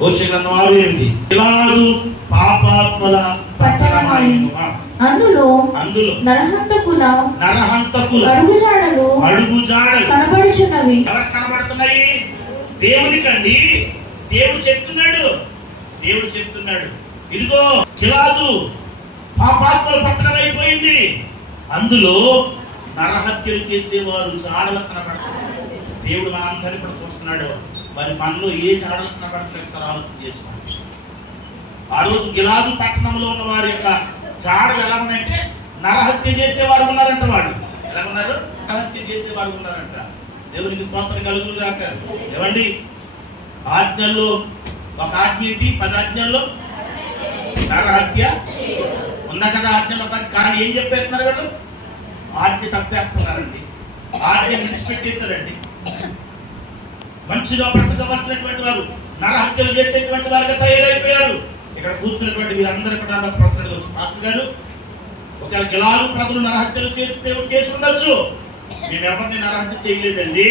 హోషేయ గ్రంథం 6:8 గిలాదు పాపాత్ముల పట్టణమాయెను. అందులో నరహంతకుల అడుగుజాడలు కనబడుచున్నవి. ఎవరు కనబడుతున్నాయి? దేవునికండి. దేవుడు చెప్తున్నాడు ఇదిగో గిలాదు పాపాత్ముల పట్టణం అయిపోయింది, అందులో నరహత్యలు చేసేవారు జాడలు కనబడుతున్నారు. దేవుడు మనందరినీ కూడా చూస్తున్నాడు. మరి మనలో ఏ జాడలు కనబడుతున్నాయి ఒకసారి ఆలోచన చేసుకోండి. ఆ రోజు గిలాదు పట్టణంలో ఉన్న వారి యొక్క జాడలు ఎలా ఉన్నాయంటే నరహత్య చేసేవారు ఉన్నారంట. వాళ్ళు ఎలా ఉన్నారు? నరహత్య చేసేవారు ఉన్నారంట. దేవునికి స్తోత్రం కలుగును గాక. ఏమండి, ఆజ్ఞల్లో ఒక ఆజ్ఞ ఏంటి? 10 ఆజ్ఞల్లో నరహత్య ఉన్నా కదా ఆజ్ఞలో. కానీ ఏం చెప్పేస్తున్నారు వాళ్ళు? ఆజ్ఞ తప్పేస్తున్నారండి, ఆజ్ఞ విడిచిపెట్టేశారండి. మంచిగా బ్రతకవలసినటువంటి వారు నరహత్యలు చేసేటువంటి వారుగా తయారైపోయారు. ఇక్కడ కూర్చున్నటువంటి వీరందరూ కూడా ప్రశ్న అడగవచ్చు, పాస్టర్ గారు ఒకవేళ గిలాదు ప్రజలు నరహత్యలు చేసి ఉండొచ్చు, మేమెవరిని నరహత్య చేయలేదండి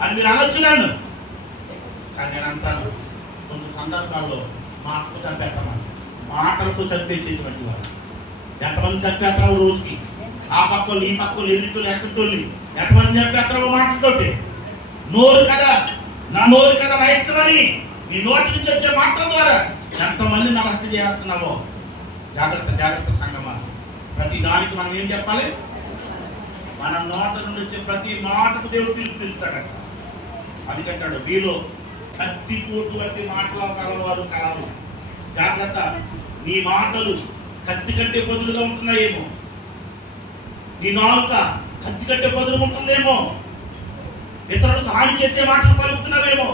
అని మీరు అనొచ్చు నన్ను. కానీ నేను అంటాను, కొన్ని సందర్భాల్లో మాటలతో చంపేస్తామని, మాటలతో చంపేసేటువంటి వారు ఎంతమంది చంపేస్తారో రోజుకి. ఆ పక్కలు ఈ పక్కలు ఎన్నిటోళ్ళు ఎక్కటోళ్ళు ఎంతమంది చంపేస్తారో మాటలతోటి. నోరు కదా నా ఇష్టమని నీ నోటి నుంచి వచ్చే మాటల ద్వారా ఎంతమంది నా హత్య చేస్తున్నావో. జాగ్రత్త సంగమా. ప్రతి దానికి మనం ఏం చెప్పాలి? మన నోట నుండి వచ్చే ప్రతి మాటకు దేవుడు తీర్పు తీరుస్తాడట. అందుకంటాడు, వీలో కత్తిపోటు వంటి మాటలు కలవారు కలవు. జాగ్రత్త, నీ మాటలు కత్తి కంటే బదులుగా ఉంటున్నాయేమో, నీ నాలుక కత్తి కంటే బదులు ఉంటుందేమో. ఇతరులకు హాని చేసే మాటలు పలుకుతున్నావేమో,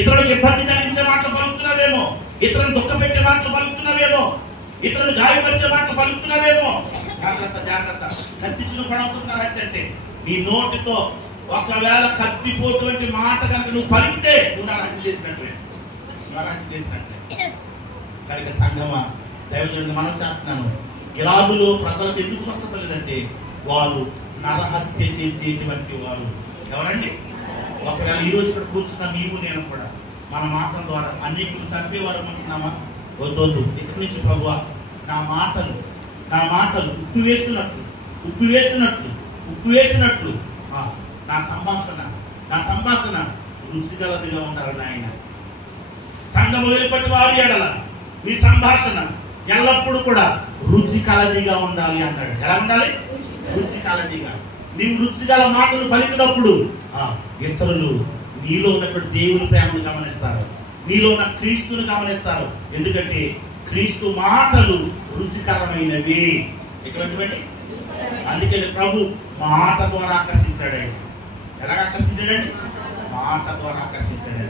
ఇతరులకు ఇబ్బంది కలిగించే మాటలు పలుకుతున్నావేమో, ఇతరులను దుఃఖపెట్టే మాటలు పలుకుతున్నావేమో, ఇతరులను గాయపరిచే మాటలు పలుకుతున్నావేమో. జాగ్రత్త. కత్తిచ్చిన పడవసరం అంటే నీ నోటితో ఒకవేళ కత్తిపోటు వంటి మాట కనుక నువ్వు పలికితే నువ్వు హత్య చేసినట్లే. కనుక సంగమా, దైవజనుడిగా మనం చేస్తున్నాను. గిలాదులో ప్రజలకు ఎందుకు స్వస్థత లేదంటే వారు నరహత్య చేసేటువంటి వారు. ఎవరండి? ఒకవేళ ఈరోజు ఇక్కడ కూర్చున్న నీవు నేను కూడా మన మాటల ద్వారా అనేకులు చంపేవారు అనుకుంటున్నామా? వద్దు. ఇక్కడి నుంచి ప్రభువా నా మాటలు ఉప్పు వేసినట్లు నా సంభాషణ రుచిగలదిగా ఉండాలని ఆయన. సంఘము వెలుపటి వారి ఎడల మీ సంభాషణ ఎల్లప్పుడూ కూడా రుచి కలదిగా ఉండాలి అన్నాడు. ఎలా ఉండాలి? రుచి కలదిగా. నీవు రుచిగల మాటలు పలికినప్పుడు ఇతరులు నీలో ఉన్నటువంటి దేవుని ప్రేమను గమనిస్తారు, నీలో ఉన్న క్రీస్తుని గమనిస్తారు. ఎందుకంటే క్రీస్తు మాటలు రుచికరమైనవి. ఎటువంటివండి? అందుకని ప్రభు మాట ద్వారా ఆకర్షించాడు. ఎలా ఆకర్షించాడండి? మాట ద్వారా ఆకర్షించాడు.